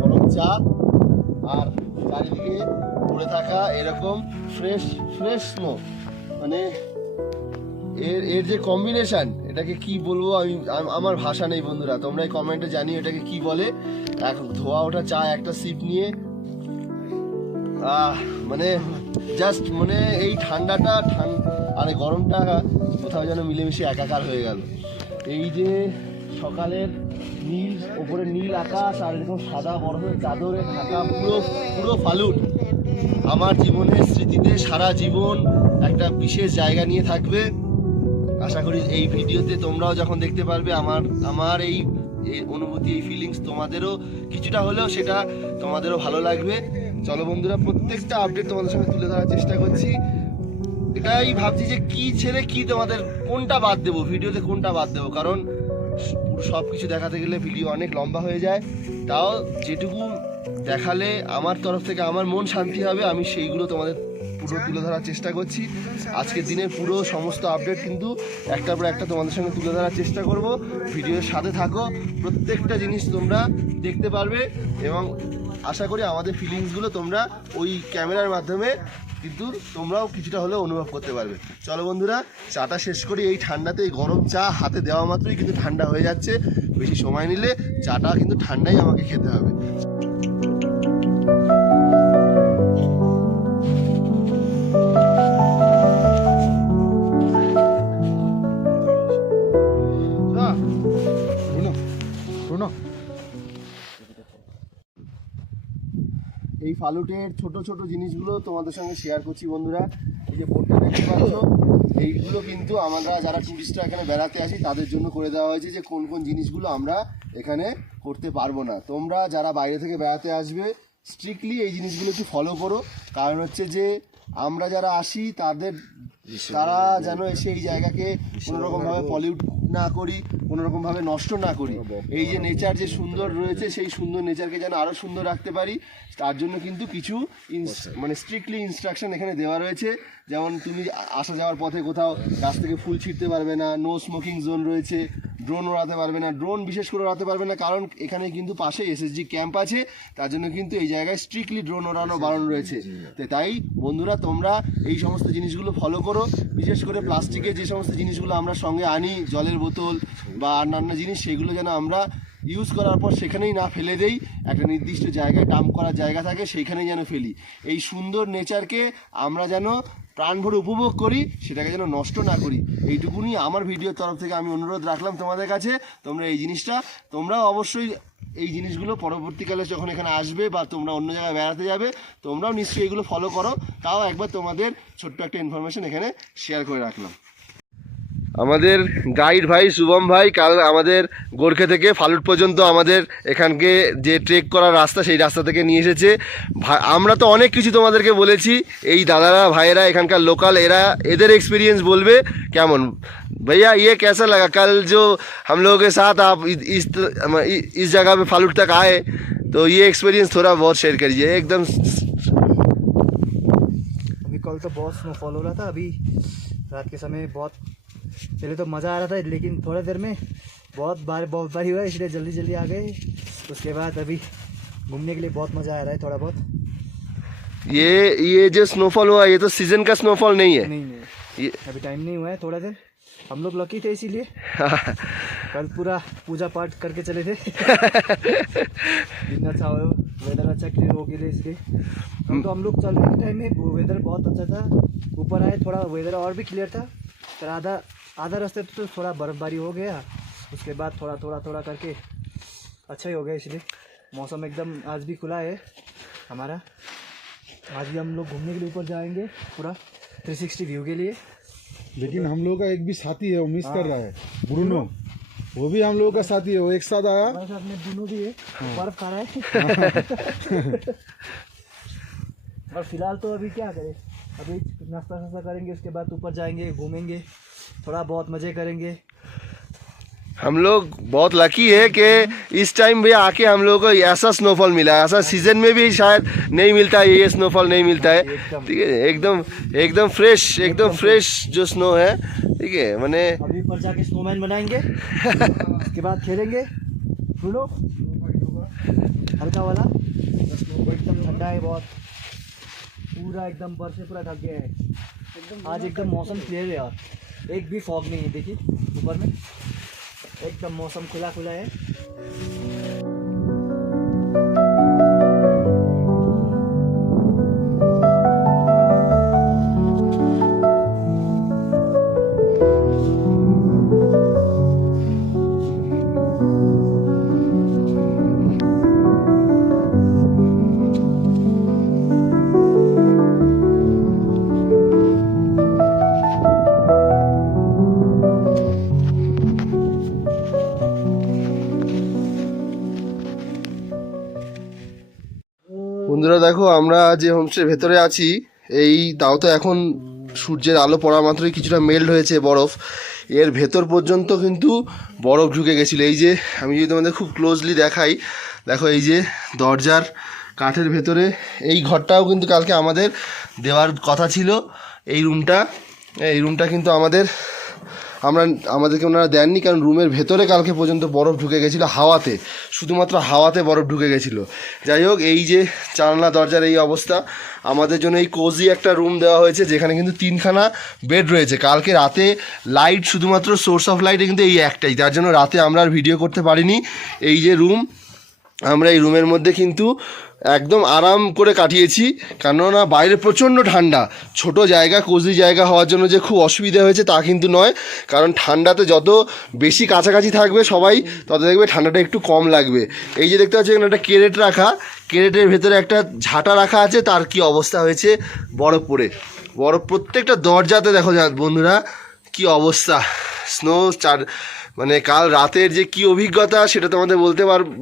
গরম চা আর চারিদিকে পড়ে থাকা এরকম ফ্রেশ ফ্রেশ স্নো, মানে এর যে কম্বিনেশন, এটাকে কি বলবো আমি, আমার ভাষা নেই বন্ধুরা, তোমরা এই কমেন্টে জানিও এটাকে কি বলে। ধোয়া ওঠা চা একটা সিপ নিয়ে মানে জাস্ট মানে এই ঠান্ডাটা আর এই গরমটা কোথাও যেন মিলেমিশে একাকার হয়ে গেল। এই যে সকালের নীল, ওপরে নীল আকাশ আর এরকম সাদা বরফের চাদরে ঢাকা পুরো পুরো ফালুট আমার জীবনের স্মৃতিতে সারা জীবন একটা বিশেষ জায়গা নিয়ে থাকবে। আশা করি এই ভিডিওতে তোমরাও যখন দেখতে পারবে আমার এই অনুভূতি, এই ফিলিংস তোমাদেরও কিছুটা হলেও সেটা তোমাদেরও ভালো লাগবে। চলো বন্ধুরা, প্রত্যেকটা আপডেট তোমাদের সঙ্গে তুলে ধরার চেষ্টা করছি। এটাই ভাবছি যে কি ছেড়ে কি তোমাদের কোনটা বাদ দেবো, ভিডিওতে কোনটা বাদ দেবো, কারণ সব কিছু দেখাতে গেলে ভিডিও অনেক লম্বা হয়ে যায়। তাও যেটুকু দেখালে আমার তরফ থেকে আমার মন শান্তি হবে, আমি সেইগুলো তোমাদের পুরো তুলে ধরার চেষ্টা করছি। আজকের দিনের পুরো সমস্ত আপডেট কিন্তু একটার পর একটা তোমাদের সঙ্গে তুলে ধরার চেষ্টা করব। ভিডিওর সাথে থাকো, প্রত্যেকটা জিনিস তোমরা দেখতে পারবে এবং আশা করি আমাদের ফিলিংসগুলো তোমরা ওই ক্যামেরার মাধ্যমে কিন্তু তোমরাও কিছুটা হলেও অনুভব করতে পারবে। চলো বন্ধুরা, চাটা শেষ করি। এই ঠান্ডাতে এই গরম চা হাতে দেওয়া মাত্রই কিন্তু ঠান্ডা হয়ে যাচ্ছে, বেশি সময় নিলে চাটা কিন্তু ঠান্ডাই আমাকে খেতে হবে। এই ফালুটের ছোট ছোট জিনিসগুলো তোমাদের সঙ্গে শেয়ার করছি বন্ধুরা। এই যে বোর্ডটা দেখতে পাচ্ছ, এইগুলো কিন্তু আমরা যারা টুরিস্টরা এখানে বেড়াতে আসি তাদের জন্য করে দেওয়া হয়েছে যে কোন কোন জিনিসগুলো আমরা এখানে করতে পারবো না। তোমরা যারা বাইরে থেকে বেড়াতে আসবে স্ট্রিক্টলি এই জিনিসগুলো একটু ফলো করো, কারণ হচ্ছে যে আমরা যারা আসি তারা যেন এসে এই জায়গাকে কোনোরকমভাবে পলিউট না করি, কোনোরকমভাবে নষ্ট না করি। এই যে নেচার যে সুন্দর রয়েছে সেই সুন্দর নেচারকে যেন আরও সুন্দর রাখতে পারি, তার জন্য কিন্তু কিছু মানে স্ট্রিক্টলি ইনস্ট্রাকশন এখানে দেওয়া রয়েছে। যেমন তুমি আসা যাওয়ার পথে কোথাও গাছ থেকে ফুল ছিঁড়তে পারবে না, নো স্মোকিং জোন রয়েছে, ড্রোন ওড়াতে পারবে না, ড্রোন বিশেষ করে ওড়াতে পারবে না, কারণ এখানে কিন্তু পাশে এসএসজি ক্যাম্প আছে, তার জন্য কিন্তু এই জায়গায় স্ট্রিক্টলি ড্রোন ওড়ানো বারণ রয়েছে। তাই বন্ধুরা, তোমরা এই সমস্ত জিনিসগুলো ফলো করো। বিশেষ করে প্লাস্টিকের যে সমস্ত জিনিসগুলো আমরা সঙ্গে আনি, জলের বোতল বা অন্যান্য জিনিস, সেগুলো যেন আমরা ইউজ করার পর সেখানেই না ফেলে দেই, একটা নির্দিষ্ট জায়গায় ডাম্প করার জায়গা থাকে সেইখানেই যেন ফেলি। এই সুন্দর নেচারকে আমরা যেন প্রাণ ভরে উপভোগ করি, সেটাকে যেন নষ্ট না করি, এইটুকুনি আমার ভিডিওর তরফ থেকে আমি অনুরোধ রাখলাম তোমাদের কাছে। তোমরা এই জিনিসটা তোমরাও অবশ্যই এই জিনিসগুলো পরবর্তীকালে যখন এখানে আসবে বা তোমরা অন্য জায়গায় বেড়াতে যাবে তোমরাও নিশ্চয়ই এগুলো ফলো করো। তাও একবার তোমাদের ছোট্ট একটা ইনফরমেশন এখানে শেয়ার করে রাখলাম। আমাদের গাইড ভাই শুভম ভাই কাল আমাদের গোর্খে থেকে ফালুট পর্যন্ত আমাদের এখানকে যে ট্রেক করার রাস্তা সেই রাস্তা থেকে নিয়ে এসেছে। আমরা তো অনেক কিছু তোমাদেরকে বলেছি, এই দাদারা ভাইয়েরা এখানকার লোকাল, এদের এক্সপিরিয়েন্স বলবে কেমন। भैया ये कैसा लगा कल जो हम लोगों के साथ आप इस जगह पे फालूट तक आए, तो ये एक्सपीरियंस थोड़ा बहुत शेयर करिए एकदम। अभी कल तो बहुत स्नोफॉल हो रहा था, अभी रात के समय बहुत पहले तो मज़ा आ रहा था, लेकिन थोड़ी देर में बहुत बारी हुआ, इसलिए जल्दी जल्दी आ गए। उसके बाद अभी घूमने के लिए बहुत मज़ा आ रहा है थोड़ा बहुत। ये जो स्नोफॉल हुआ ये तो सीजन का स्नोफॉल नहीं है। नहीं ये अभी टाइम नहीं हुआ है, थोड़ा देर हम लोग लकी थे इसीलिए कल पूरा पूजा पाठ करके चले थे। दिन अच्छा हो, वेदर अच्छा क्लियर हो गया इसलिए तो हम लोग चलने के टाइम में वेदर बहुत अच्छा था। ऊपर आए थोड़ा वेदर और भी क्लियर था, फिर आधा रास्ते तो थोड़ा बर्फबारी हो गया, उसके बाद थोड़ा करके अच्छा ही हो गया। इसलिए मौसम एकदम आज भी खुला है हमारा। आज भी हम लोग घूमने के लिए ऊपर जाएंगे पूरा 360 व्यू के लिए। लेकिन हम लोग का एक भी साथी है, वो मिस कर रहा है, ब्रूनो। वो भी हम लोगों का साथी है, वो एक साथ आया, हमारे साथ में ब्रूनो भी है, बर्फ खा रहा है। और फिलहाल तो अभी क्या करें, अभी नाश्ता करेंगे, उसके बाद ऊपर जाएंगे, घूमेंगे, थोड़ा बहुत मज़े करेंगे। हम लोग बहुत लकी है कि इस टाइम भी आके हम लोगों को ऐसा स्नोफॉल मिला है, ऐसा सीजन में भी शायद नहीं मिलता है, ये स्नोफॉल नहीं मिलता है। ठीक है, एकदम फ्रेश जो स्नो है। ठीक है, मैंने अभी ऊपर जाके स्नोमैन बनाएंगे, उसके बाद खेलेंगे। हल्का वाला, वो एकदम ठंडा है बहुत, पूरा एकदम बर्फ से पूरा ढक गया है। आज एकदम मौसम क्लियर है यार, एक भी फॉग नहीं है, देखिए ऊपर में एकदम मौसम खुला खुला है। বন্ধুরা দেখো, আমরা যে হোমস্টের ভেতরে আছি, এই তাও তো এখন সূর্যের আলো পড়া মাত্রই কিছুটা মেল্ট হয়েছে বরফ, এর ভেতর পর্যন্ত কিন্তু বরফ ঢুকে গেছিলো। এই যে আমি যদি তোমাদের খুব ক্লোজলি দেখাই, দেখো এই যে দরজার কাঠের ভেতরে এই ঘরটাও কিন্তু কালকে আমাদের দেওয়ার কথা ছিল। এই রুমটা কিন্তু আমাদেরকে ওনারা দেননি, কারণ রুমের ভেতরে কালকে পর্যন্ত বরফ ঢুকে গেছিলো হাওয়াতে, শুধুমাত্র হাওয়াতে বরফ ঢুকে গেছিলো। যাই হোক, এই যে জানলা দরজার এই অবস্থা, আমাদের জন্য এই কোজি একটা রুম দেওয়া হয়েছে, যেখানে কিন্তু 3খানা বেড রয়েছে। কালকে রাতে লাইট, শুধুমাত্র সোর্স অফ লাইটে কিন্তু এই একটাই, যার জন্য রাতে আমরা আর ভিডিও করতে পারিনি। এই যে রুম, আমরা এই রুমের মধ্যে কিন্তু একদম আরাম করে কাটিয়েছি, কেননা বাইরে প্রচণ্ড ঠান্ডা। ছোট জায়গা, কোজি জায়গা হওয়ার জন্য যে খুব অসুবিধা হয়েছে তা কিন্তু নয়, কারণ ঠান্ডাতে যত বেশি কাছাকাছি থাকবে সবাই, তত দেখবে ঠান্ডাটা একটু কম লাগবে। এই যে দেখতে পাচ্ছি এখানে একটা কেরেট রাখা, কেরেটের ভেতরে একটা ঝাঁটা রাখা আছে, তার কি অবস্থা হয়েছে বরফ পড়ে। বরফ প্রত্যেকটা দরজাতে দেখো বন্ধুরা কি অবস্থা, স্নো মানে কাল রাতের যে কি অভিজ্ঞতা সেটা তোমাদের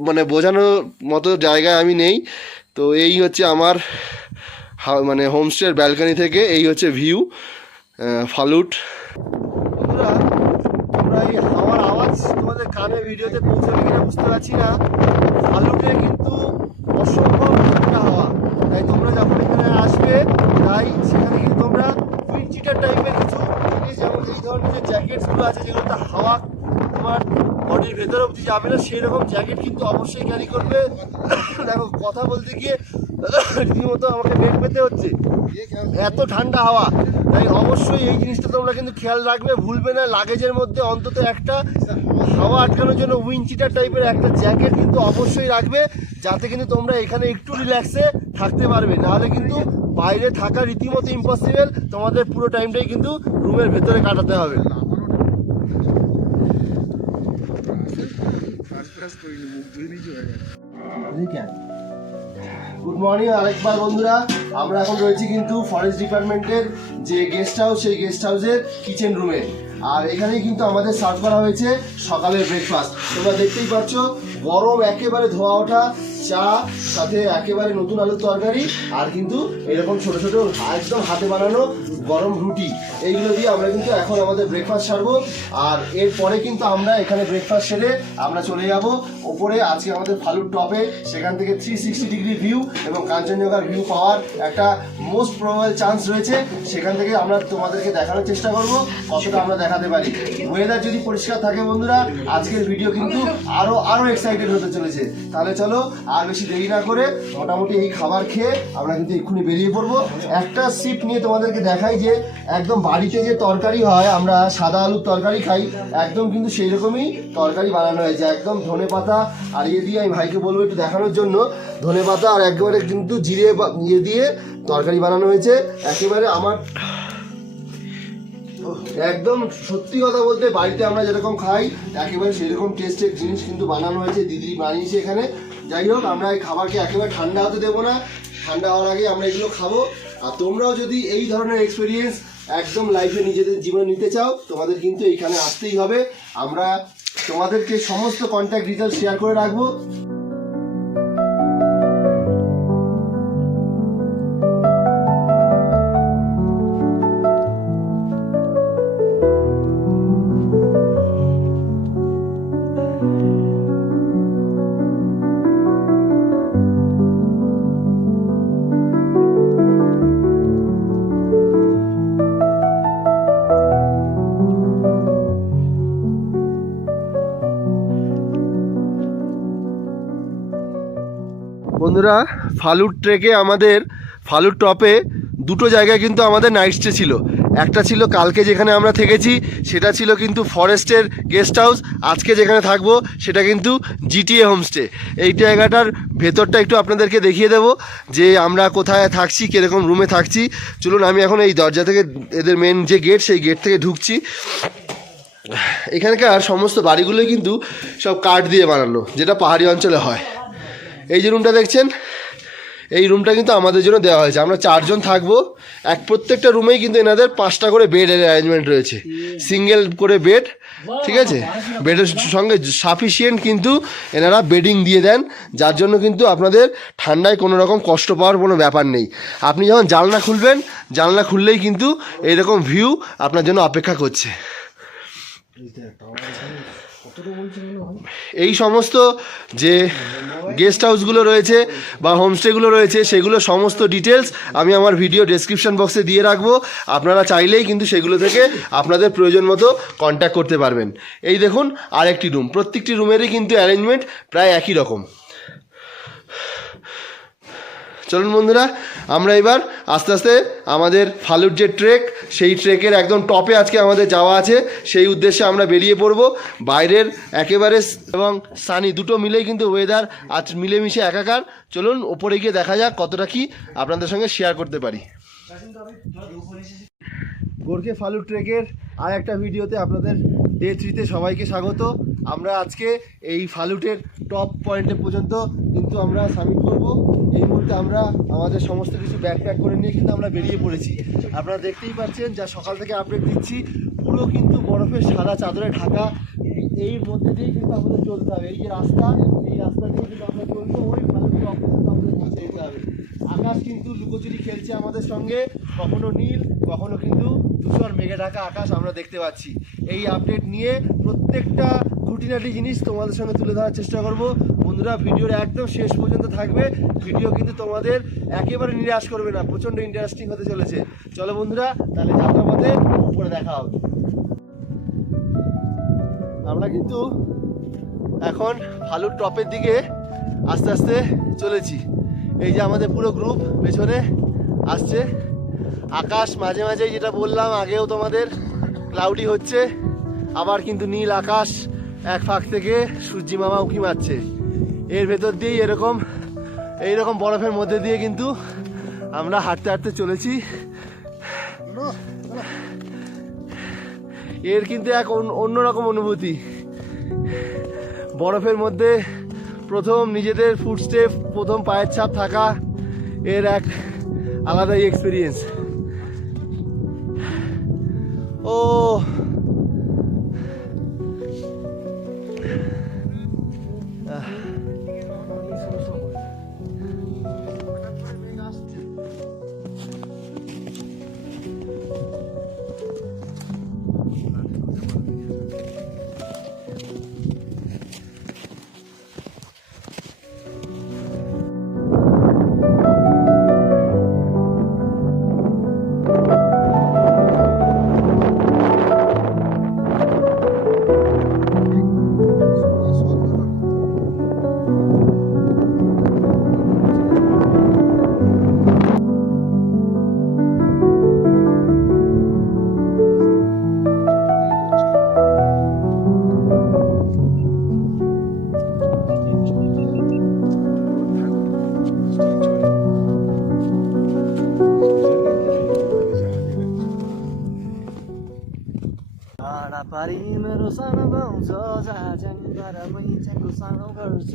মানে বোঝানোর মতো জায়গায় আমি নেই। তো এই হচ্ছে আমার মানে হোমস্টের ব্যালকনি থেকে এই হচ্ছে ভিউ ফালুট। বন্ধুরা, আমরা এই হাওয়ার আওয়াজ তোমাদের কানে ভিডিওতে পৌঁছাবে কিনা বুঝতে পারছি না। ফালুটে কিন্তু অসম্ভব ঠান্ডা হাওয়া, তাই তোমরা যখন এখানে আসবে, তাই সেখানে কিন্তু তোমরা উইন্ড চিটার টাইপের কিছু জিনিস, যেমন এই ধরনের যে জ্যাকেটসগুলো আছে, যেগুলোতে হাওয়া তোমার বডির ভেতরে অবধি যাবে না, সেই রকম জ্যাকেট কিন্তু অবশ্যই ক্যারি করবে। দেখো, কথা বলতে গিয়ে রীতিমতো আমাকে বেগ পেতে হচ্ছে, এত ঠান্ডা হাওয়া। তাই অবশ্যই এই জিনিসটা তোমরা কিন্তু খেয়াল রাখবে, ভুলবে না। লাগেজের মধ্যে অন্তত একটা হাওয়া আটকানোর জন্য উইন্ড চিটার টাইপের একটা জ্যাকেট কিন্তু অবশ্যই রাখবে, যাতে কিন্তু তোমরা এখানে একটু রিল্যাক্সে থাকতে পারবে। নাহলে কিন্তু বাইরে থাকা রীতিমতো ইম্পসিবল, তোমাদের পুরো টাইমটাই কিন্তু রুমের ভেতরে কাটাতে হবে। গুড মর্নিং আরেকবার বন্ধুরা, আমরা এখন রয়েছি কিন্তু ফরেস্ট ডিপার্টমেন্টের যে গেস্ট হাউস, সেই গেস্ট হাউসের কিচেন রুমে। আর এখানেই কিন্তু আমাদের সার্ভ করা হয়েছে সকালের ব্রেকফাস্ট। তোমরা দেখতেই পাচ্ছ, গরম একেবারে ধোয়া ওঠা চা, সাথে একেবারে নতুন আলুর তরকারি, আর কিন্তু এরকম ছোট ছোট একদম হাতে বানানো গরম রুটি, এইগুলো দিয়ে আমরা কিন্তু এখন আমাদের ব্রেকফাস্ট সারবো। আর এরপরে কিন্তু আমরা এখানে ব্রেকফাস্ট সেরে আমরা চলে যাব ওপরে। আজকে আমাদের ফালুট টপে, সেখান থেকে 360 ডিগ্রি ভিউ এবং কাঞ্চনজঙ্ঘার ভিউ পাওয়ার একটা মোস্ট প্রবাবল চান্স রয়েছে। সেখান থেকে আমরা তোমাদেরকে দেখানোর চেষ্টা করব কতটা আমরা দেখাতে পারি। ওয়েদার যদি পরিষ্কার থাকে বন্ধুরা, আজকের ভিডিও কিন্তু আরো এক্সাইটেড হতে চলেছে। তাহলে চলো আর বেশি দেরি না করে মোটামুটি এই খাবার খেয়ে আমরা কিন্তু এক্ষুনি বেরিয়ে পড়বো। একটা সিপ নিয়ে তোমাদেরকে দেখাই যে একদম বাড়িতে যে তরকারি হয়, আমরা সাদা আলুর তরকারি খাই, একদম কিন্তু সেই রকমই তরকারি বানানো হয়েছে। একদম ধনে পাতা আর ইয়ে দিয়ে, আমি ভাইকে বলবো একটু দেখানোর জন্য, ধনে পাতা আর একেবারে কিন্তু জিরে ইয়ে দিয়ে তরকারি বানানো হয়েছে। একেবারে আমার একদম সত্যি কথা বলতে, বাড়িতে আমরা যেরকম খাই একেবারে সেরকম টেস্টের জিনিস কিন্তু বানানো হয়েছে, দিদি বানিয়েছে এখানে। যাই হোক, আমরা এই খাবারকে একেবারে ঠান্ডা হতে দেবো না, ঠান্ডা হওয়ার আগে আমরা এগুলো খাবো। আর তোমরাও যদি এই ধরনের এক্সপিরিয়েন্স একদম লাইফে নিজেদের জীবনে নিতে চাও, তোমাদের কিন্তু এইখানে আসতেই হবে। আমরা তোমাদেরকে সমস্ত কন্ট্যাক্ট ডিটেলস শেয়ার করে রাখবো। বন্ধুরা ফালুট ট্রেকে আমাদের ফালুট টপে দুটো জায়গায় কিন্তু আমাদের নাইট স্টে ছিল। একটা ছিল কালকে যেখানে আমরা থেকেছি, সেটা ছিল কিন্তু ফরেস্টের গেস্ট হাউস। আজকে যেখানে থাকবো সেটা কিন্তু জিটিএ হোমস্টে। এই জায়গাটার ভেতরটা একটু আপনাদেরকে দেখিয়ে দেবো যে আমরা কোথায় থাকছি, কীরকম রুমে থাকছি। চলুন, আমি এখন এই দরজা থেকে, এদের মেন যে গেট সেই গেট থেকে ঢুকছি। এখানকার সমস্ত বাড়িগুলোই কিন্তু সব কাঠ দিয়ে বানানো, যেটা পাহাড়ি অঞ্চলে হয়। এই যে রুমটা দেখছেন, এই রুমটা কিন্তু আমাদের জন্য দেওয়া হয়েছে। আমরা 4 জন থাকবো। প্রত্যেকটা রুমেই কিন্তু এনাদের 5টা করে বেডের অ্যারেঞ্জমেন্ট রয়েছে, সিঙ্গেল করে বেড, ঠিক আছে। বেডের সঙ্গে সাফিসিয়েন্ট কিন্তু এনারা বেডিং দিয়ে দেন, যার জন্য কিন্তু আপনাদের ঠান্ডায় কোনো রকম কষ্ট পাওয়ার কোনো ব্যাপার নেই। আপনি যখন জানলা খুলবেন, জানলা খুললেই কিন্তু এইরকম ভিউ আপনার জন্য অপেক্ষা করছে। এই সমস্ত যে গেস্ট হাউসগুলো রয়েছে বা হোমস্টেগুলো রয়েছে, সেগুলো সমস্ত ডিটেলস আমি আমার ভিডিও ডেসক্রিপশন বক্সে দিয়ে রাখবো। আপনারা চাইলেই কিন্তু সেগুলো থেকে আপনাদের প্রয়োজন মতো কন্ট্যাক্ট করতে পারবেন। এই দেখুন আরেকটি রুম, প্রত্যেকটি রুমেরই কিন্তু অ্যারেঞ্জমেন্ট প্রায় একই রকম। চলুন বন্ধুরা, আমরা এবার আস্তে আস্তে আমাদের ফালুট যে ট্রেক, সেই ট্রেকের একদম টপে আজকে আমাদের যাওয়া আছে, সেই উদ্দেশ্যে আমরা বেরিয়ে পড়ব। বাইরের একেবারে এবং সানি দুটো মিলেই কিন্তু ওয়েদার আজ মিলেমিশে একাকার। চলুন ওপরে গিয়ে দেখা যাক কতটা কি আপনাদের সঙ্গে শেয়ার করতে পারি। গোর্খে ফালুট ট্রেকের আর একটা ভিডিওতে আপনাদের ডে 3তে সবাইকে স্বাগত। আমরা আজকে এই ফালুটের টপ পয়েন্টে পর্যন্ত কিন্তু আমরা সামিট করব। এই মুহূর্তে আমরা আমাদের সমস্ত কিছু ব্যাকপ্যাক করে নিয়ে কিন্তু আমরা বেরিয়ে পড়েছি। আপনারা দেখতেই পাচ্ছেন, যা সকাল থেকে আপডেট দিচ্ছি, পুরো কিন্তু বরফের সাদা চাদরে ঢাকা। এই মধ্যে দিয়েই কিন্তু আমাদের চলতে হবে। এই যে রাস্তা, এই রাস্তা দিয়ে কিন্তু আমরা চলবো, ওই ফালুট টপ পর্যন্ত আমাদের পৌঁছে যেতে হবে। আকাশ কিন্তু লুকোচুরি খেলছে আমাদের সঙ্গে, কখনো নীল, কখনো কিন্তু ধূসর মেঘে ঢাকা আকাশ আমরা দেখতে পাচ্ছি। এই আপডেট নিয়ে প্রত্যেকটা খুঁটিনাটি জিনিস তোমাদের সঙ্গে তুলে ধরার চেষ্টা করব। বন্ধুরা, ভিডিওর একদম শেষ পর্যন্ত থাকবে। ভিডিও কিন্তু তোমাদের একেবারে নিরাশ করবে না, প্রচণ্ড ইন্টারেস্টিং হতে চলেছে। চলো বন্ধুরা, তাহলে যাত্রাপথে উপরে দেখা হবে। আমরা কিন্তু এখন ফালুট টপের দিকে আস্তে আস্তে চলেছি। এই যে আমাদের পুরো গ্রুপ পেছনে আসছে। আকাশ মাঝে মাঝে, যেটা বললাম আগেও তোমাদের, ক্লাউডি হচ্ছে, আবার কিন্তু নীল আকাশ, এক ফাঁক থেকে সূর্যি মামা উঁকি মারছে। এর ভেতর দিয়েই এইরকম বরফের মধ্যে দিয়ে কিন্তু আমরা হাঁটতে হাঁটতে চলেছি। এর কিন্তু এক অন্যরকম অনুভূতি। বরফের মধ্যে প্রথম নিজেদের ফুটস্টেপ, প্রথম পায়ের ছাপ থাকা, এর এক আলাদাই এক্সপিরিয়েন্স। ও पारी मेरो सानो गाउँ छ, जहाँ च्याङबाट मै च्याङको सानो घर छ।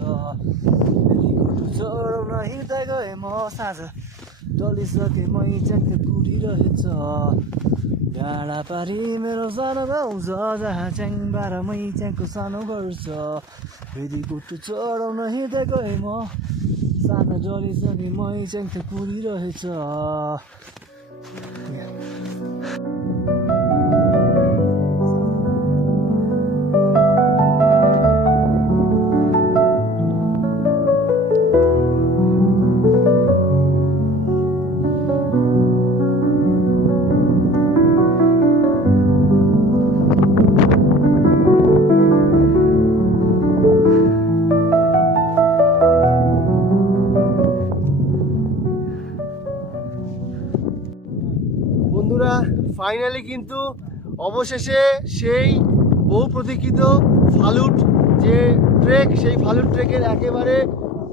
बेलीको चोराउन हिँड्दै गएँ म साँझ ढलिसके मै च्याङको कुरिरहेछ। डाँडा पारी मेरो सानो गाउँ छ, जहाँ च्याङबाट मै च्याङको सानो घर छ। बेलीको चोराउन हिँड्दै गएँ म साँझ ढलिसके मै च्याङको कुरिरहेछ। ফাইনালি কিন্তু অবশেষে সেই বহু প্রতীক্ষিত ফালুট যে ট্রেক, সেই ফালুট ট্রেকের একেবারে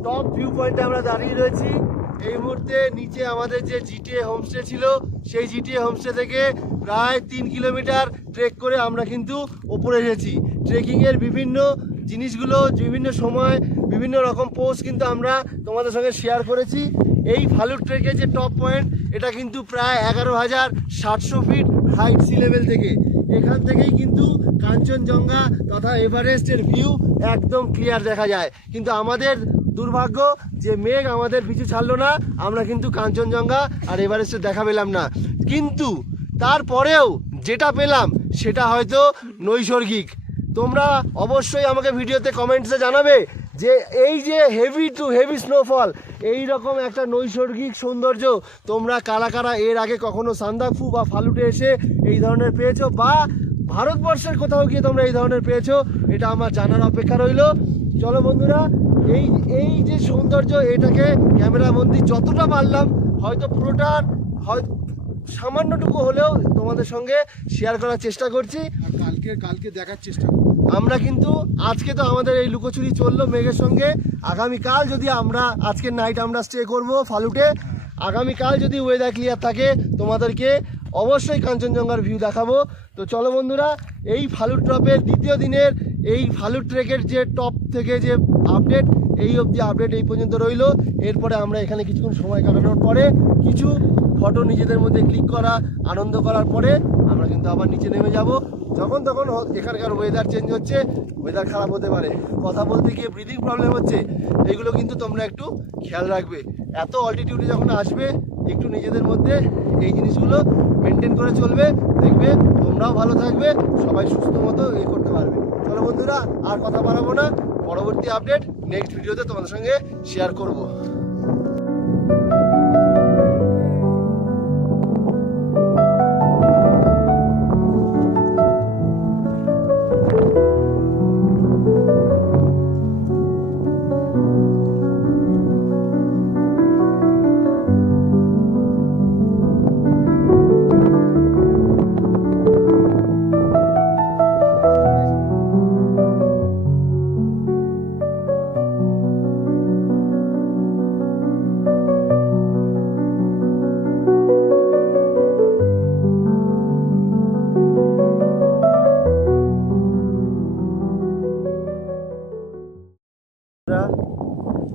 টপ ভিউ পয়েন্টে আমরা দাঁড়িয়ে রয়েছি। এই মুহূর্তে নিচে আমাদের যে জিটিএ হোমস্টে ছিল, সেই জিটিএ হোমস্টে থেকে প্রায় 3 কিলোমিটার ট্রেক করে আমরা কিন্তু ওপরে এসেছি। ট্রেকিংয়ের বিভিন্ন জিনিসগুলো বিভিন্ন সময় বিভিন্ন রকম পোস্ট কিন্তু আমরা তোমাদের সঙ্গে শেয়ার করেছি। এই ফালুট ট্রেকের যে টপ পয়েন্ট, এটা কিন্তু প্রায় 11,700 ফিট হাইট সি লেভেল থেকে। এখান থেকেই কিন্তু কাঞ্চনজঙ্ঘা তথা এভারেস্টের ভিউ একদম ক্লিয়ার দেখা যায়। কিন্তু আমাদের দুর্ভাগ্য যে মেঘ আমাদের পিছু ছাড়লো না, আমরা কিন্তু কাঞ্চনজঙ্ঘা আর এভারেস্টের দেখা পেলাম না। কিন্তু তারপরেও যেটা পেলাম সেটা হয়তো নৈসর্গিক। তোমরা অবশ্যই আমাকে ভিডিওতে কমেন্টসে জানাবে যে এই যে হেভি টু হেভি স্নোফল, এই রকম একটা নৈসর্গিক সৌন্দর্য তোমরা কারা কারা এর আগে কখনো সান্দাকফু বা ফালুটে এসে এই ধরনের পেয়েছো, বা ভারতবর্ষের কোথাও গিয়ে তোমরা এই ধরনের পেয়েছো, এটা আমার জানার অপেক্ষা রইল। চলো বন্ধুরা, এই যে সৌন্দর্য, এটাকে ক্যামেরাবন্দি যতটা পারলাম, হয়তো পুরোটার হয়তো সামান্যটুকু হলেও তোমাদের সঙ্গে শেয়ার করার চেষ্টা করছি। আর কালকে দেখার চেষ্টা করব। আমরা কিন্তু আজকে তো আমাদের এই লুকোচুরি চললো মেঘের সঙ্গে। আগামীকাল যদি আমরা আজকের নাইট আমরা স্টে করব ফালুটে, আগামীকাল যদি ওয়েদার ক্লিয়ার থাকে তোমাদেরকে অবশ্যই কাঞ্চনজঙ্ঘার ভিউ দেখাবো। তো চলো বন্ধুরা, এই ফালুট ট্রপের দ্বিতীয় দিনের এই ফালুট ট্রেকের যে টপ থেকে যে আপডেট, এই অবধি আপডেট এই পর্যন্ত রইল। এরপরে আমরা এখানে কিছুক্ষণ সময় কাটানোর পরে কিছু ফটো নিজেদের মধ্যে ক্লিক করা, আনন্দ করার পরে আমরা কিন্তু আবার নিচে নেমে যাব। যখন তখন এখানকার ওয়েদার চেঞ্জ হচ্ছে, ওয়েদার খারাপ হতে পারে, কথা বলতে গিয়ে ব্রিদিং প্রবলেম হচ্ছে, এইগুলো কিন্তু তোমরা একটু খেয়াল রাখবে। এত অল্টিটিউডে যখন আসবে, একটু নিজেদের মধ্যে এই জিনিসগুলো মেনটেন করে চলবে, দেখবে তোমরাও ভালো থাকবে, সবাই সুস্থ মতো করতে পারবে। চলো বন্ধুরা, আর কথা বাড়াবো না, পরবর্তী আপডেট নেক্সট ভিডিওতে তোমাদের সঙ্গে শেয়ার করব।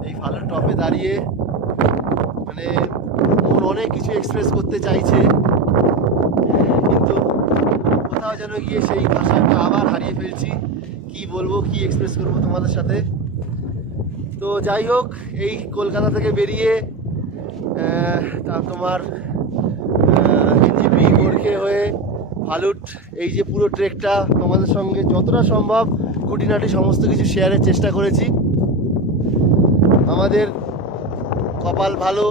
এই ফালুট টপে দাঁড়িয়ে মানে মন অনেক কিছু এক্সপ্রেস করতে চাইছে, কিন্তু কোথাও যেন গিয়ে সেই ভাষাটা আবার হারিয়ে ফেলছি। কি বলবো, কি এক্সপ্রেস করবো তোমাদের সাথে। তো যাই হোক, এই কলকাতা থেকে বেরিয়ে তোমার এনজিপি গোরখে হয়ে ফালুট, এই যে পুরো ট্রেকটা তোমাদের সঙ্গে যতটা সম্ভব খুঁটিনাটি সমস্ত কিছু শেয়ারের চেষ্টা করেছি। আমাদের কপাল ভালো,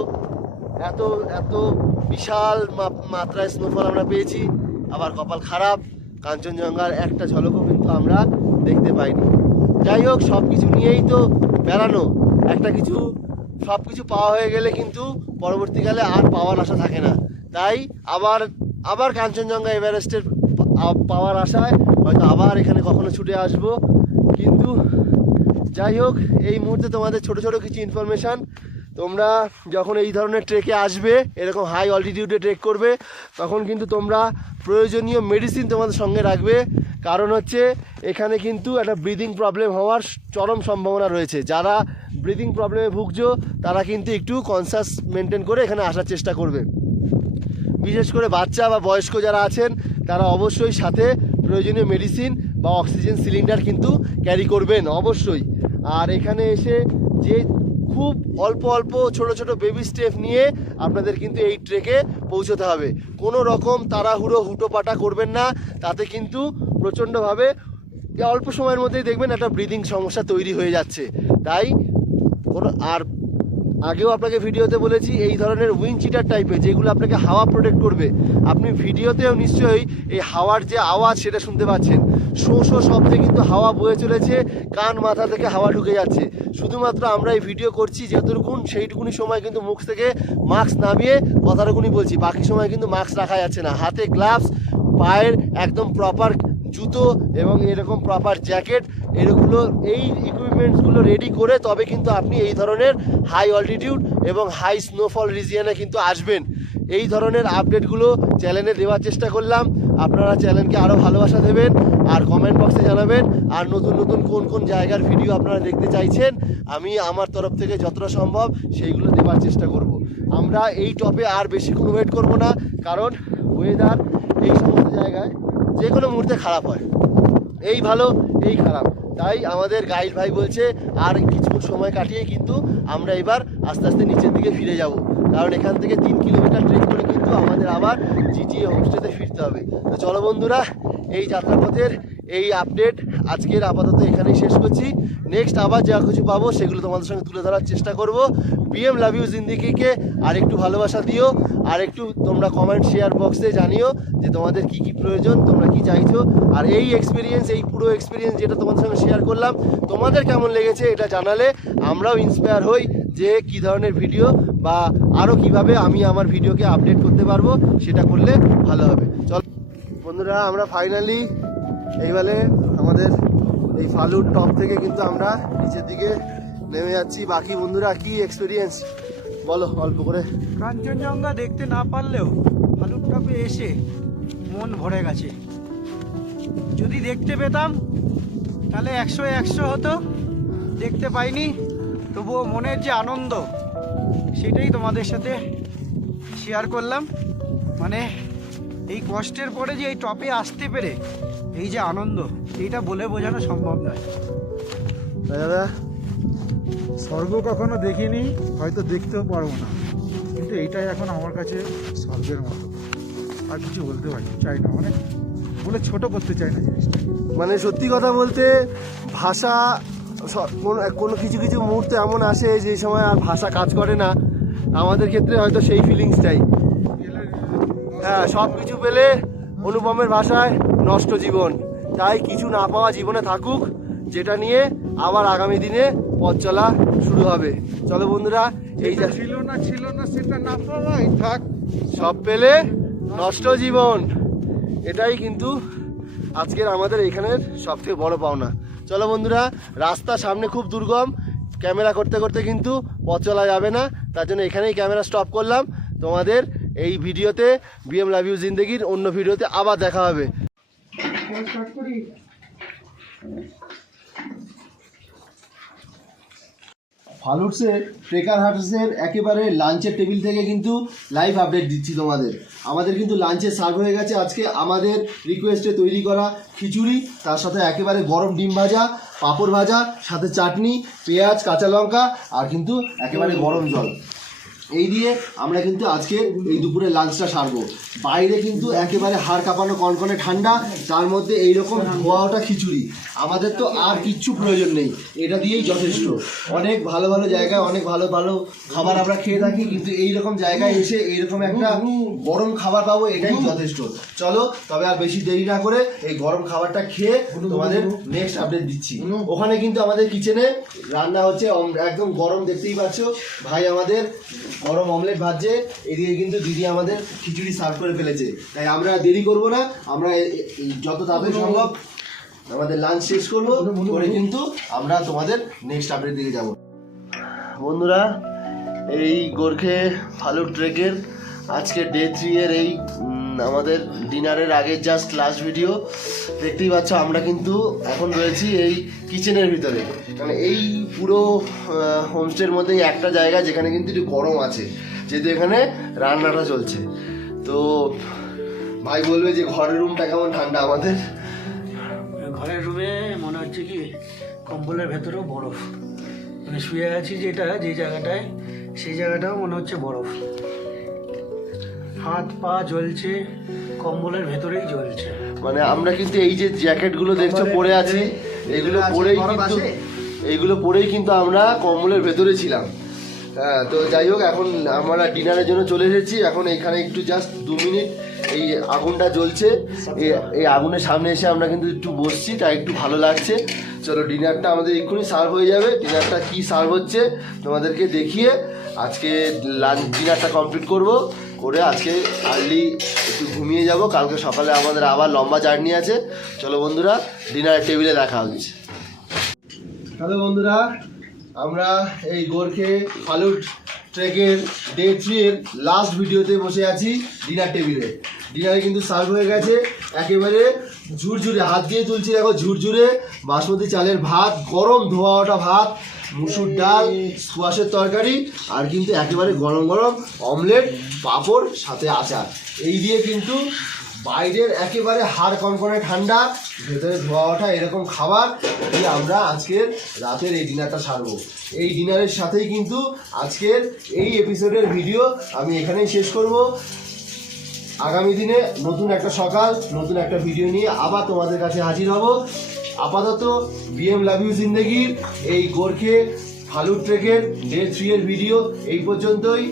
এত এত বিশাল মাত্রায় স্নোফল আমরা পেয়েছি। আবার কপাল খারাপ, কাঞ্চনজঙ্ঘার একটা ঝলকও কিন্তু আমরা দেখতে পাইনি। যাই হোক, সব কিছু নিয়েই তো বেড়ানো, একটা কিছু সব কিছু পাওয়া হয়ে গেলে কিন্তু পরবর্তীকালে আর পাওয়ার আশা থাকে না। তাই আবার কাঞ্চনজঙ্ঘা এভারেস্টের পাওয়ার আশায় হয়তো আবার এখানে কখনো ছুটে আসব। কিন্তু যাই হোক, এই মুহূর্তে তোমাদের ছোট ছোট কিছু ইনফরমেশান, তোমরা যখন এই ধরনের ট্রেকে আসবে, এরকম হাই অল্টিটিউডে ট্রেক করবে, তখন কিন্তু তোমরা প্রয়োজনীয় মেডিসিন তোমাদের সঙ্গে রাখবে। কারণ হচ্ছে এখানে কিন্তু একটা ব্রিদিং প্রবলেম হওয়ার চরম সম্ভাবনা রয়েছে। যারা ব্রিদিং প্রবলেমে ভুগছো তারা কিন্তু একটু কনসাস মেনটেন করে এখানে আসার চেষ্টা করবে। বিশেষ করে বাচ্চা বা বয়স্ক যারা আছেন, তারা অবশ্যই সাথে প্রয়োজনীয় মেডিসিন বা অক্সিজেন সিলিন্ডার কিন্তু ক্যারি করবেন অবশ্যই। আর এখানে এসে যে খুব অল্প অল্প ছোট ছোট বেবি স্টেপ নিয়ে আপনাদের কিন্তু এই ট্রেকে পৌঁছতে হবে। কোনো রকম তাড়াহুড়ো হুটোপাটা করবেন না, তাতে কিন্তু প্রচণ্ডভাবে অল্প সময়ের মধ্যেই দেখবেন একটা ব্রিদিং সমস্যা তৈরি হয়ে যাচ্ছে। তাই আর আগেও আপনাকে ভিডিওতে বলেছি এই ধরনের উইন্ড চিটার টাইপের যেগুলো আপনাকে হাওয়া প্রোটেক্ট করবে। আপনি ভিডিওতেও নিশ্চয়ই এই হাওয়ার যে আওয়াজ সেটা শুনতে পাচ্ছেন, শো শো শব্দে কিন্তু হাওয়া বয়ে চলেছে, কান মাথা থেকে হাওয়া ঢুকে যাচ্ছে। শুধুমাত্র আমরা এই ভিডিও করছি যেহেতুকুন সেইটুকুনি সময় কিন্তু মুখ থেকে মাস্ক নামিয়ে কথাটুকুনি বলছি, বাকি সময় কিন্তু মাস্ক রাখা যাচ্ছে না। হাতে গ্লাভস, পায়ের একদম প্রপার জুতো এবং এরকম প্রপার জ্যাকেট, এগুলো এই ইকুইপমেন্টসগুলো রেডি করে তবে কিন্তু আপনি এই ধরনের হাই অল্টিটিউড এবং হাই স্নোফল রিজিয়নে কিন্তু আসবেন। এই ধরনের আপডেটগুলো চ্যানেলে দেওয়ার চেষ্টা করলাম। আপনারা চ্যানেলকে আরও ভালোবাসা দেবেন আর কমেন্ট বক্সে জানাবেন আর নতুন নতুন কোন কোন জায়গার ভিডিও আপনারা দেখতে চাইছেন আমি আমার তরফ থেকে যতটা সম্ভব সেইগুলো দেওয়ার চেষ্টা করব। আমরা এই টপে আর বেশিক্ষণ ওয়েট করব না, কারণ ওয়েদার এই সমস্ত জায়গায় যে কোনো মুহূর্তে খারাপ হয়, এই ভালো এই খারাপ। তাই আমাদের গাইড ভাই বলছে আর কিছু সময় কাটিয়ে কিন্তু আমরা এবার আস্তে আস্তে নিচের দিকে ফিরে যাব, কারণ এখান থেকে 3 কিলোমিটার ট্রেক করে কিন্তু আমাদের আবার জিজিএ হোমস্টেতে ফিরতে হবে। তো চলো বন্ধুরা, এই যাত্রাপথের এই আপডেট আজকের আপাতত এখানেই শেষ করছি। নেক্সট আবার যা কিছু পাবো সেগুলো তোমাদের সঙ্গে তুলে ধরার চেষ্টা করব। বিএম লাভ ইউ জিন্দিগিকে আর একটু ভালোবাসা দিও, আর একটু তোমরা কমেন্ট শেয়ার বক্সে জানিও যে তোমাদের কি কি প্রয়োজন, তোমরা কি চাইছো। আর এই এক্সপিরিয়েন্স, এই পুরো এক্সপিরিয়েন্স যেটা তোমাদের সঙ্গে শেয়ার করলাম, তোমাদের কেমন লেগেছে এটা জানালে আমরাও ইন্সপায়ার হই যে কী ধরনের ভিডিও বা আরও কিভাবে আমি আমার ভিডিওকে আপডেট করতে পারবো, সেটা করলে ভালো হবে। চল বন্ধুরা, আমরা ফাইনালি এইবারে আমাদের এই ফালুর টপ থেকে কিন্তু আমরা নিচের দিকে নেমে যাচ্ছি। বাকি বন্ধুরা কি এক্সপিরিয়েন্স বলো অল্প করে। কাঞ্চনজঙ্ঘা দেখতে না পারলেও ফালুর টপে এসে মন ভরে গেছে। যদি দেখতে পেতাম তাহলে 100 হতো, দেখতে পাইনি, তবুও মনের যে আনন্দ সেটাই তোমাদের সাথে শেয়ার করলাম। মানে এই কষ্টের পরে যে এই টপে আসতে পেরে এই যে আনন্দ, এইটা বলে বোঝানো সম্ভব নয়। দাদা স্বর্গ কখনো দেখিনি, হয়তো দেখতেও পারবো না, কিন্তু এইটাই এখন আমার কাছে স্বর্গের মতো। আর কিছু বলতে চাই না, মানে বলে ছোট করতে চাই না জিনিসটা। মানে সত্যি কথা বলতে ভাষা কোনো কিছু কিছু মুহূর্তে এমন আসে যে সময় আর ভাষা কাজ করে না। আমাদের ক্ষেত্রে হয়তো সেই ফিলিংসটাই। হ্যাঁ, সব কিছু পেলে অনুপমের ভাষায় নষ্ট জীবন। তাই কিছু না পাওয়া জীবনে থাকুক, যেটা নিয়ে আবার আগামী দিনে পথ চলা শুরু হবে। চলো বন্ধুরা, এই যা ছিল না সেটা না পাওয়াই থাক, সব পেলে নষ্ট জীবন, এটাই কিন্তু আজকের আমাদের এখানের সবথেকে বড় পাওনা। চলো বন্ধুরা, রাস্তা সামনে খুব দুর্গম, ক্যামেরা করতে করতে কিন্তু পথ চলা যাবে না, তার জন্য এখানেই ক্যামেরা স্টপ করলাম। তোমাদের এই ভিডিওতে বিএম লাভ ইউ জিন্দেগির অন্য ভিডিওতে আবার দেখা হবে। ফালুটসের ট্রেকার হাটসের একেবারে লাঞ্চের টেবিল থেকে কিন্তু লাইভ আপডেট দিচ্ছি তোমাদের। আমাদের কিন্তু লাঞ্চে সার্ভ হয়ে গেছে আজকে আমাদের রিকোয়েস্টে তৈরি করা খিচুড়ি, তার সাথে একেবারে গরম ডিম ভাজা, পাঁপড় ভাজা, সাথে চাটনি, পেঁয়াজ, কাঁচা লঙ্কা আর কিন্তু একেবারে গরম জল। এই দিয়ে আমরা কিন্তু আজকে এই দুপুরে লাঞ্চটা সারবো। বাইরে কিন্তু একেবারে হাড় কাঁপানো কনকনে ঠান্ডা, তার মধ্যে এইরকম ধোয়া ওঠা খিচুড়ি। আমাদের তো আর কিচ্ছু প্রয়োজন নেই, এটা দিয়েই যথেষ্ট। অনেক ভালো ভালো জায়গায় অনেক ভালো ভালো খাবার আমরা খেয়ে থাকি, কিন্তু এইরকম জায়গায় এসে এইরকম একটা গরম খাবার পাবো, এটাই যথেষ্ট। চলো তবে আর বেশি দেরি না করে এই গরম খাবারটা খেয়ে তোমাদের নেক্সট আপডেট দিচ্ছি। ওখানে কিন্তু আমাদের কিচেনে রান্না হচ্ছে, একদম গরম, দেখতেই পাচ্ছ। ভাই আমাদের গরম অমলেট ভাজছে, এদিকে কিন্তু দিদি আমাদের খিচুড়ি সার্ভ করে ফেলেছে। তাই আমরা দেরি করব না, আমরা যত তাড়াতাড়ি সম্ভব আমাদের লাঞ্চ শেষ করবো, করে কিন্তু আমরা তোমাদের নেক্সট আপডেট দিকে যাব। বন্ধুরা, এই গোর্খে ফালুট ট্রেকের আজকে ডে 3 এর এই আমাদের ডিনারের আগে জাস্ট লাস্ট ভিডিও দেখতেই পাচ্ছ। আমরা কিন্তু এখন রয়েছি এই কিচেনের ভিতরে, মানে এই পুরো হোমস্টের মধ্যে একটা জায়গা যেখানে কিন্তু একটু গরম আছে, যেহেতু এখানে রান্নাটা চলছে। তো ভাই বলবে যে ঘরের রুমটা কেমন ঠান্ডা। আমাদের ঘরের রুমে মনে হচ্ছে কি কম্বলের ভেতরেও বরফ, মানে শুয়ে আছি যেটা যে জায়গাটায়, সেই জায়গাটাও মনে হচ্ছে বরফ। হাত পা জ্বলছে, কম্বলের ভেতরেই জ্বলছে। মানে আমরা কিন্তু এই যে জ্যাকেটগুলো দেখছো পরে আছি, এইগুলো পরেই কিন্তু আমরা কম্বলের ভেতরে ছিলাম। হ্যাঁ, তো যাই হোক এখন আমরা ডিনারের জন্য চলে এসেছি। এখন এখানে একটু জাস্ট 2 মিনিট এই আগুনটা জ্বলছে, এই আগুনের সামনে এসে আমরা কিন্তু একটু বসছি, তাই একটু ভালো লাগছে। চলো ডিনারটা আমাদের এক্ষুনি সার্ভ হয়ে যাবে। ডিনারটা কি সার্ভ হচ্ছে তোমাদেরকে দেখিয়ে আজকে লাঞ্চ ডিনারটা কমপ্লিট করে আজকে আর্লি একটু ঘুমিয়ে যাব। কালকে সকালে আমাদের আবার লম্বা জার্নি আছে। চলো বন্ধুরা, ডিনারের টেবিলে দেখা হচ্ছে। হ্যালো বন্ধুরা, আমরা এই গোর্খে ফালুট ট্রেকের ডে 3 এর লাস্ট ভিডিওতে বসে আছি ডিনার টেবিলে। ডিনারে কিন্তু সার্ভ হয়ে গেছে একেবারে ঝুরঝুরে, হাত দিয়ে তুলছি দেখো, ঝুরঝুরে বাসমতি চালের ভাত, গরম ধোয়া ওঠা ভাত, মুসুর ডাল, স্কোয়াশের তরকারি, আর কিন্তু একেবারে গরম গরম অমলেট, পাঁপড়, সাথে আচার। এই দিয়ে কিন্তু বাইরের একেবারে হাড় কনকনে ঠান্ডা, ভেতরে ধোয়া ওঠা এরকম খাবার দিয়ে আমরা আজকের রাতের এই ডিনারটা সারবো। এই ডিনারের সাথেই কিন্তু আজকের এই এপিসোডের ভিডিও আমি এখানেই শেষ করব। আগামী দিনে নতুন একটা সকাল, নতুন একটা ভিডিও নিয়ে আবার তোমাদের কাছে হাজির হব। আপাতত বিএম লাভ ইউ জিন্দেগির এই গোর্খে ফালুট ট্রেকের ডে 3 এর ভিডিও এই পর্যন্তই।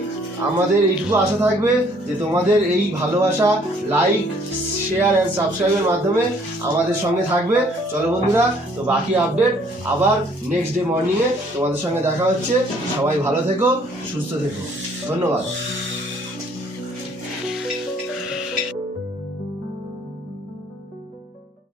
আমাদের এইটুকু আশা থাকবে যে তোমাদের এই ভালোবাসা, লাইক, শেয়ার অ্যান্ড সাবস্ক্রাইবের মাধ্যমে আমাদের সঙ্গে থাকবে। চলো বন্ধুরা, তো বাকি আপডেট আবার নেক্সট ডে মর্নিংয়ে তোমাদের সঙ্গে দেখা হচ্ছে। সবাই ভালো থেকো, সুস্থ থেকো, ধন্যবাদ।